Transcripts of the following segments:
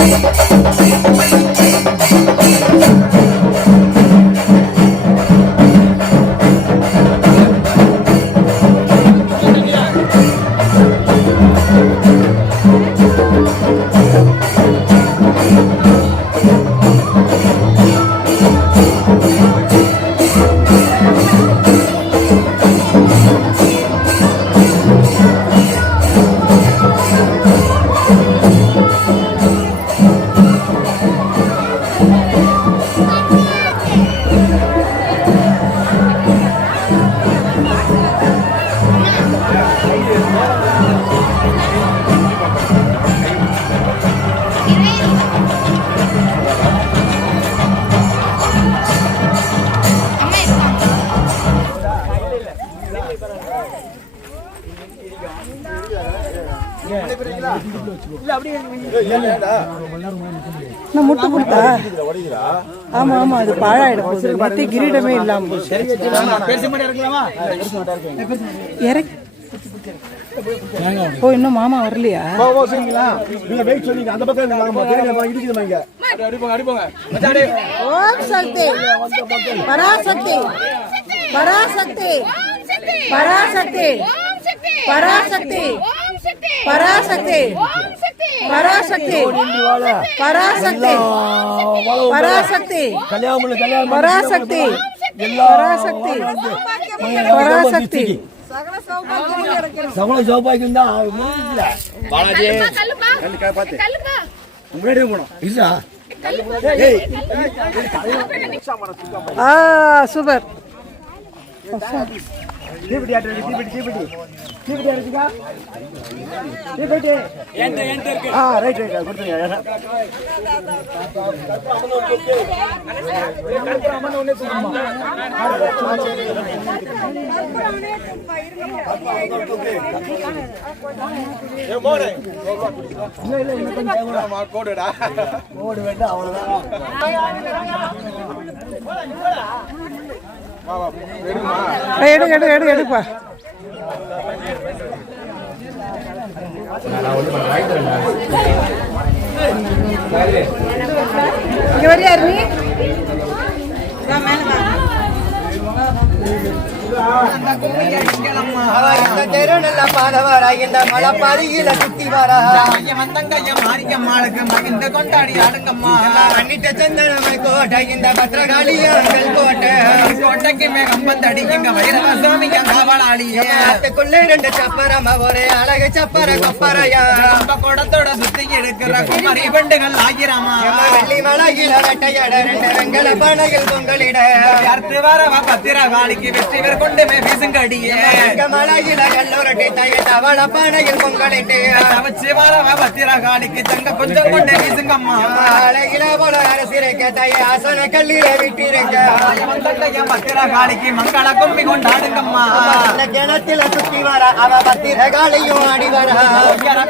ti. ஆமா ஆமா அது பாழாயிட போகுது. மத்திய கிரீடமே இல்லாம இறக்கி ஓ இன்னும் மாமா வரலையா? ஓம் சக்தி. பராசக்தி. பராசக்தி. பராசக்தி. பராசக்தி. பராசக்தி. பராசக்தி. பராசக்தி. பராசக்தி. பராசக்தி. பராசக்தி. பராசக்தி. சகல சௌபாக்கியம் தான் முன்னாடியே போனோம் இல்ல. ஆ சூப்பர். தீபிடி ஆட்டு தீபிடி தீபிடி தீபிடி அடிச்சுக்கா தீபிடி ஆ ரைட் ரைட் கொடுத்துருங்க அவ்வளவுதான் எடுங்க எடுங்க எடுங்க எடுப்பா. இங்க வரையா இருந்தீங்க இந்த தெரு நல்ல இந்த மலப்பாதியில சுத்தி கொண்டாடி ஆடுங்கம்மா பண்ணிட்ட சந்தனமை கோட்டை இந்த பத்திரகாளியாங்கள் கோட்டை கோட்டைக்கு மேகம் வந்தடி வைரவ சுவாமிங்க ரெண்டு சப்பரம ஒரே அழகு சப்பர கொப்பரையா குடத்தோட சுத்தி இருக்கிற குமரி பெண்டுகள் ஆகிராமா வெள்ளி மலையில ரெண்டு வெங்கல பனையில் பொங்கலிட அறுத்து வரவ பத்திரகாளிக்கு வெற்றி பேர் கொண்டமே பேசுங்கடியே மலகில கல்லூரட்டை தய தவள பானையில் பொங்கலிட்டு. சிவாலவ பத்திர காலிக்கு தங்க கொஞ்சம் கொண்டே பேசுங்கம்மா அழகில போல அரசிருக்க தய ஆசன கல்லில விட்டிருக்க. பத்திர காலிக்கு மங்கள கும்பி கொண்டாடுங்கம்மா. கிணத்தில சுத்தி வர அவ பத்திர காலையும் ஆடி வர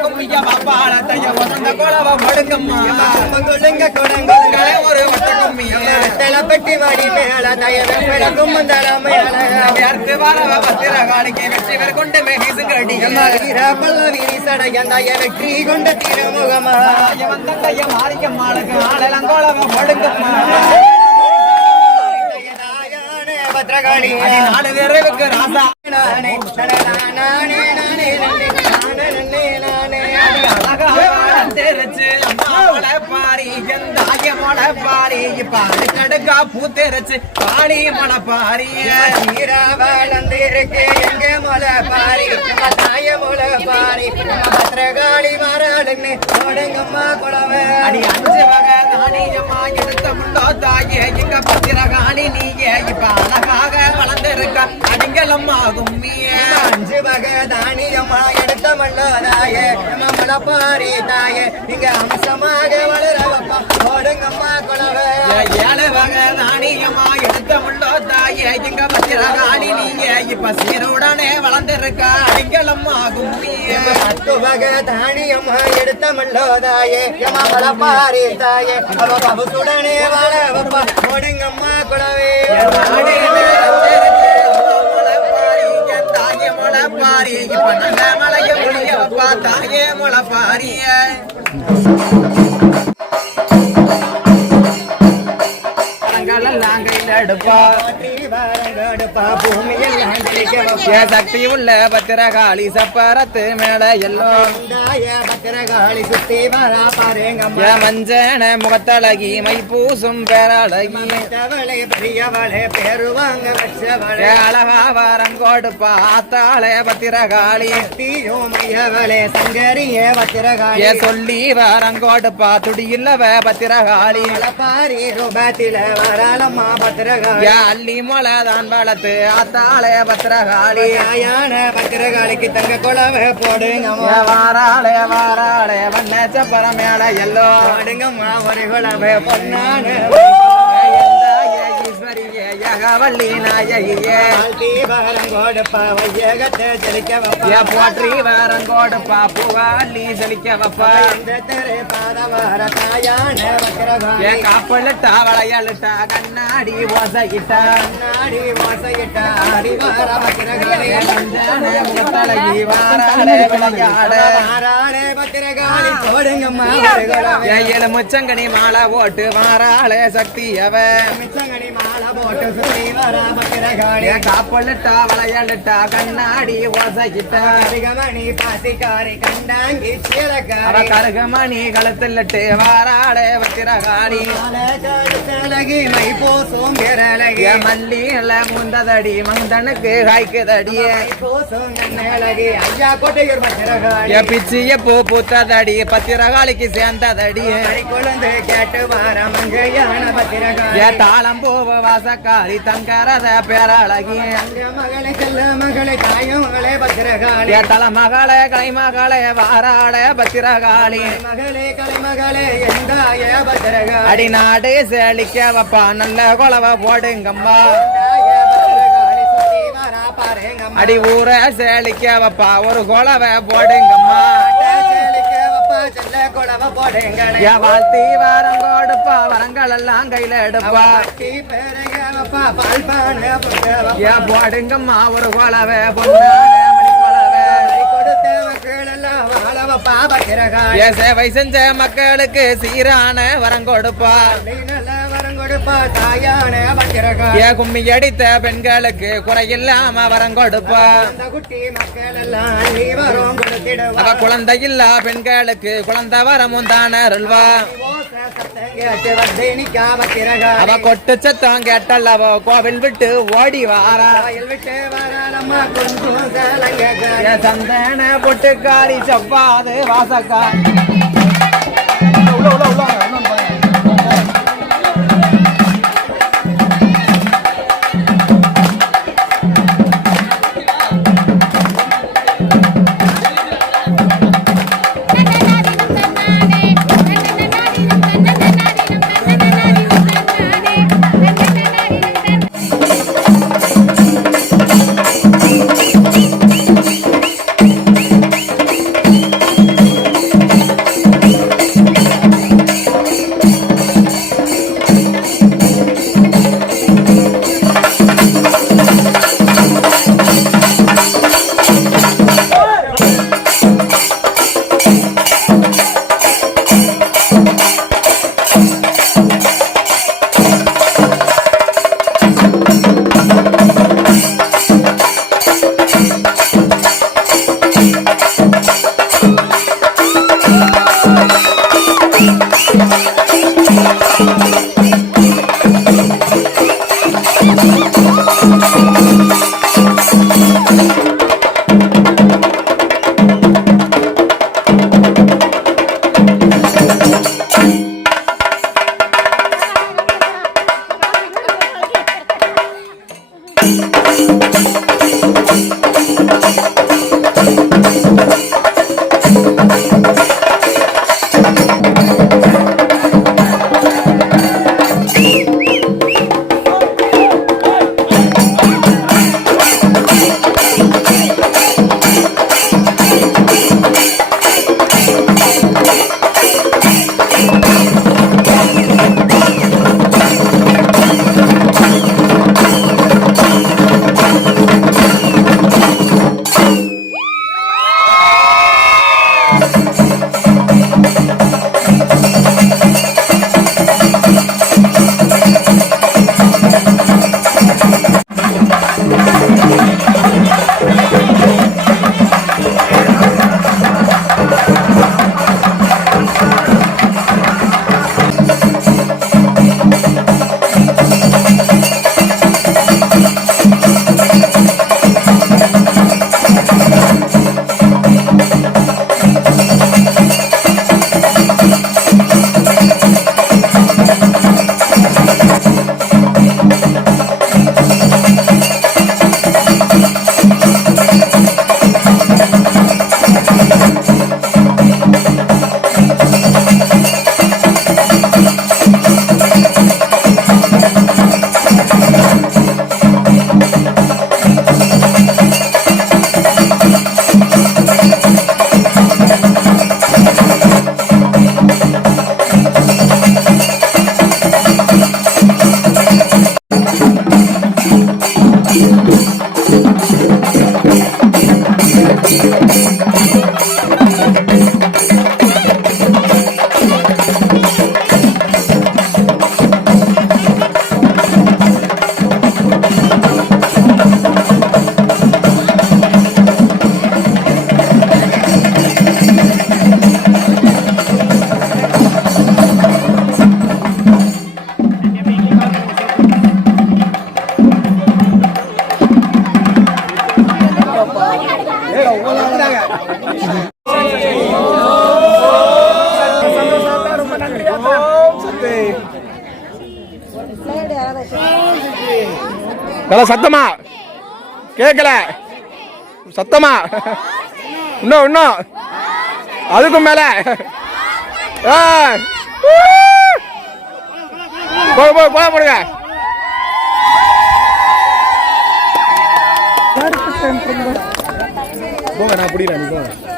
கும்பிய பாப்பாள தய உதந்த படுங்கம்மா. கொடுங்க மேல பெட்டி மாடி மேல தயவன் பிறக்கும் அர்த்து வாழவ பத்திர காணிக்கை வெற்றிவர் ராசா. நானே நானே நானே நானே நானே நானே நானே தெரிச்சு அம்மாவோட பாரி எந்த ஆயமோட பாரி. பாரு கடுக்கா பூ தெரிச்சு பாணி மலை பாரி. நீரா வளர்ந்திருக்கு எங்க மலை பாரி? தாய மலை பாரி. பத்திரகாளி மாறாடுன்னு தொடங்கம்மா குழவை. அடி அஞ்சு வகை தானியம்மா எடுத்த முள்ளோ தாயே எங்க பத்திரகாளி நீயே? இப்ப அழகாக வளர்ந்திருக்க அடிங்கலம்மாகும் நீ அஞ்சு வகை தானியம்மா எடுத்த தாயே இங்க அம்சமாக வளரவப்பா ஓடுங்கம்மா குளவே ஏழு வகை தானியமா எடுத்த முள்ளோ தாயே எங்க பத்திரகாளி நீங்க இப்ப சீருடனே வளர்ந்திருக்க அடிங்களம்மா கும்மியே பத்து வகை தானியம்மா எடுத்த மல்லோதாயே யமா மலப்பாரி தாயே. அவ ஓடுங்கம்மா தாயே முளைப்பாரி இப்ப நல்ல மலைய முடிய வைப்பா தாயே முளைப்பாரிய. எடுப்பா பூமியில் ஆண்டலிக்க ஏ சக்தி உள்ள பத்திரகாளி சப்பரத்து மேல எல்லோம். பத்திரகாளி சுத்தி வரா பாருங்கம்மா. ஏ மஞ்சன முகத்தழகி மை பூசும் பேரழகி. பெரியவளே பேருவாங்க வச்சவளே. அழகா வாரம் கொடுப்பா ஆத்தாளே பத்திரகாளி. மையவளே சங்கரியே பத்திரகாளி. சொல்லி வாரம் கொடுப்பா துடியில்லவ பத்திரகாளி. பாரி ரூபத்தில வராளம்மா பத்திரகாளி ஏ அள்ளி மொளை தான் வளர்த்து ஆத்தாளே பத்திரகாளி. தாயான பத்திரகாளிக்கு தங்க குழவை போடுங்கம்மா ஏ வாராளே வாராளே வண்ண சப்பரம் மேல எல்லோ போடுங்கம்மா ஒரு குழவை பொன்னான ஈஸ்வரியே யகவல்லி நாயகியே வாழ்த்தி வரம் கொடுப்பா வையகத்தை ஜலிக்க வைப்பா போற்றி வாரம் கொடுப்பா பூவாலி செலிக்க வப்பா இந்த தெரு பாதவர தாயான ஏ காப்பலிட்டா வளையலிட்டா கண்ணாடி ஓசையிட்டா அடிவார முகத்தழகி விளையாட. போடுங்கம்மா ஏ எலுமுச்சங்கனி மாலை ஓட்டு வாராளே சக்தி அவ மிச்சங்கனி மாலை போட்டு காப்பலிட்டா வளையலிட்டா கண்ணாடி ஓசையிட்டா அதிகமணி பாசிக்காரி கண்டாங்கி அவ சீலக்காரி கருகமணி கழுத்திலிட்டு வாராளே வத்திரகாளி அழகி மை போசும் பேரழகி மல்லியில முந்ததடி மந்தனுக்கு காய்க்குதடியே போசும் கண்ணழகி ஐயா கோட்டையூர் பத்திரகாளி பிச்சிய பூ பூத்ததடி பத்திரகாளிக்கு சேர்ந்ததடியே கை கொழுந்து கேட்டு வர மங்கையான பத்திரகாளி. ஏ தாளம் பூவ வாசக்காரி. தங்கரத பேரழகி. தங்க மகளே செல்ல மகளே தாயும் மகளே பத்திரகாளி தல மகளே கலை மகளே வாராளே பத்திரகாளி. மகளே கலைமகளே எந்தாய பத்திரகாளி அடி செழிக்க வப்பா நல்ல குலவ போடுங்கம்மா. அடி ஊர செழிக்க வப்பா ஒரு குலவ போடுங்கம்மா. வாழ்த்தி வாரம் கொடுப்பா வரங்கள் எல்லாம் கையில எடுப்பா. ஏ போடுங்கம்மா ஒரு குலவ பத்திரகாளி ஏ சேவை செஞ்ச மக்களுக்கு சீரான வரம் கொடுப்பா கொடுப்பா தாயான பத்திரகாளி ஏ கும்மி அடித்த பெண்களுக்கு குறையில்லாம வரம் கொடுப்பா. அந்த குட்டி மக்கள் எல்லாம் அள்ளி வரும் கொடுத்திடுவா. அவ குழந்தை இல்லா பெண்களுக்கு குழந்தை வரமும் தான அருள்வா. அவ கொட்டு சத்தம் கேட்டல்லவோ கோவில் விட்டு ஓடி வாரா. சந்தன பொட்டுக்காரி செவ்வாது வாசக்கா நல்லா சத்தமா? கேட்கல சத்தமா? இன்னும் இன்னும் அதுக்கும் மேல. போய் போய் போய் போடுங்க. போங்க நான் பிடிக்கிறேன்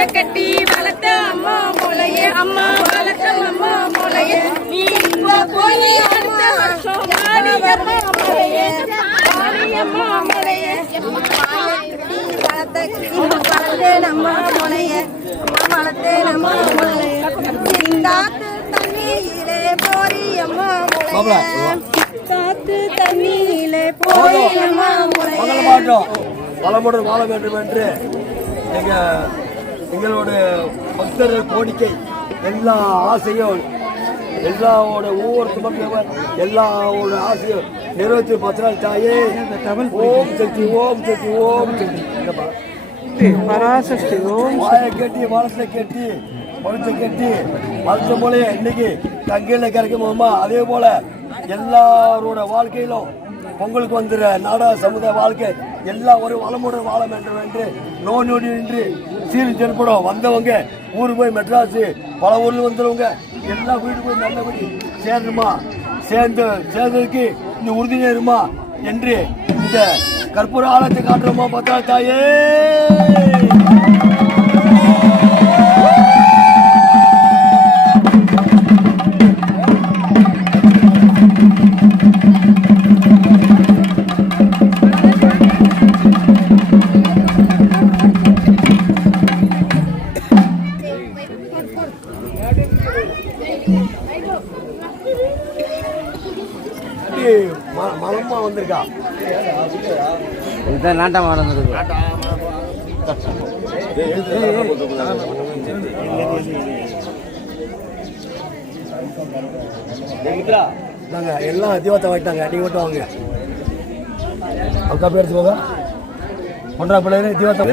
வயத்த கட்டி வளர்த்த அம்மா முளையே அம்மா வளர்த்த அம்மா முளையே. நீ இப்ப போய் அடுத்த வருஷம் மாரியம்மா முளையே. மாரியம்மா முளையே. வளர்த்தேன் அம்மா முளைய. வளர்த்தேன் அம்மா முளைய. சிந்தாத்து தண்ணியிலே போரி அம்மா முளைய. தாத்து தண்ணியிலே போரி அம்மா முளைய. மாட்டோம் வளமுடன் வாழ வேண்டும் என்று எங்களோட பக்தர்கள் கோரிக்கை எல்லா ஆசையும் எல்லாவோட ஒவ்வொரு மக்கள் எல்லாவோட ஆசையும் நிறைவேற்றி பத்திரால் தாயே. ஓம் சக்தி ஓம் சக்தி ஓம் சக்தி. பராசக்தி ஓம் வாயை கட்டி வானத்தை கட்டி பழுத்தை கட்டி மனசு போல இன்னைக்கு தங்கையில கிடைக்குமாமா அதே போல எல்லாரோட வாழ்க்கையிலும் பொங்கலுக்கு வந்துடுற நாடா சமுதாய வாழ்க்கை எல்லா ஒரு வளமுடன் வாழ வேண்டும் என்று நோய் நொடி என்று சீரி தென்படும் வந்தவங்க ஊருக்கு போய் மெட்ராஸு பல ஊரில் வந்துடுவங்க எல்லா வீட்டுக்கு போய் நல்லபடி சேரணுமா சேர்ந்து சேர்ந்ததுக்கு இந்த உறுதியே இருமா என்று இந்த கற்பூர ஆலயத்தை காட்டுறோமா பத்தா தாயே? இதுதான் நாட்டம் நாங்க எல்லாம் தீவத்தை வாங்கிட்டாங்க. நீங்க மட்டும் வாங்க. அக்கா பேர் போங்க ஒன்றா பிள்ளைங்க தீவத்தை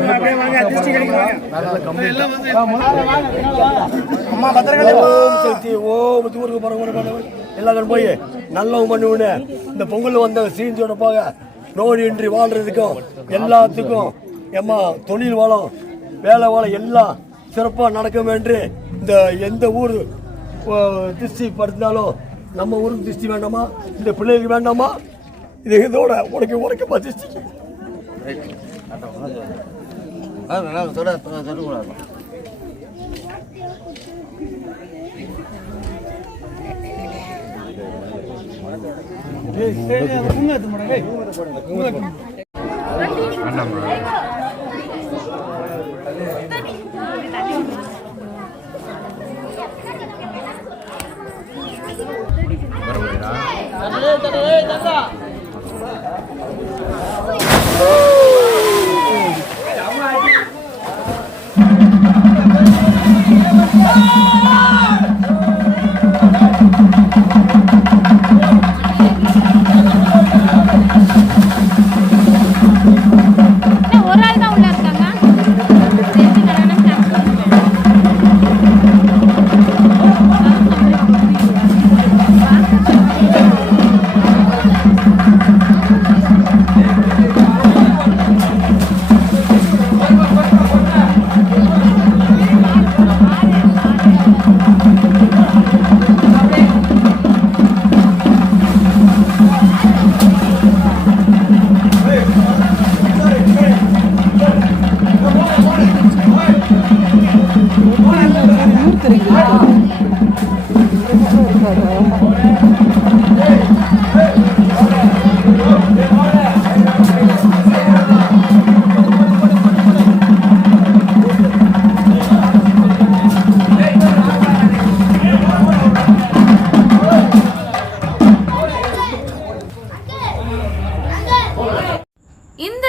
ஓம் சக்தி ஓம் தூருக்கு போறவங்க எல்லாரும் போய் நல்லவங்க பண்ணுவேன்னு இந்த பொங்கல் வந்த சீஞ்சோட போக நோயின்றி வாழ்றதுக்கும் எல்லாத்துக்கும் எம்மா தொழில் வளம் வேலை வளம் எல்லாம் சிறப்பாக நடக்கும் என்று இந்த எந்த ஊர் திருஷ்டி படுத்தினாலும் நம்ம ஊருக்கு திருஷ்டி வேண்டாமா? இந்த பிள்ளைகளுக்கு வேண்டாமா? இது இதோட உனக்கு உனக்கு திருஷ்டி சொல்லக்கூடாது ஒரு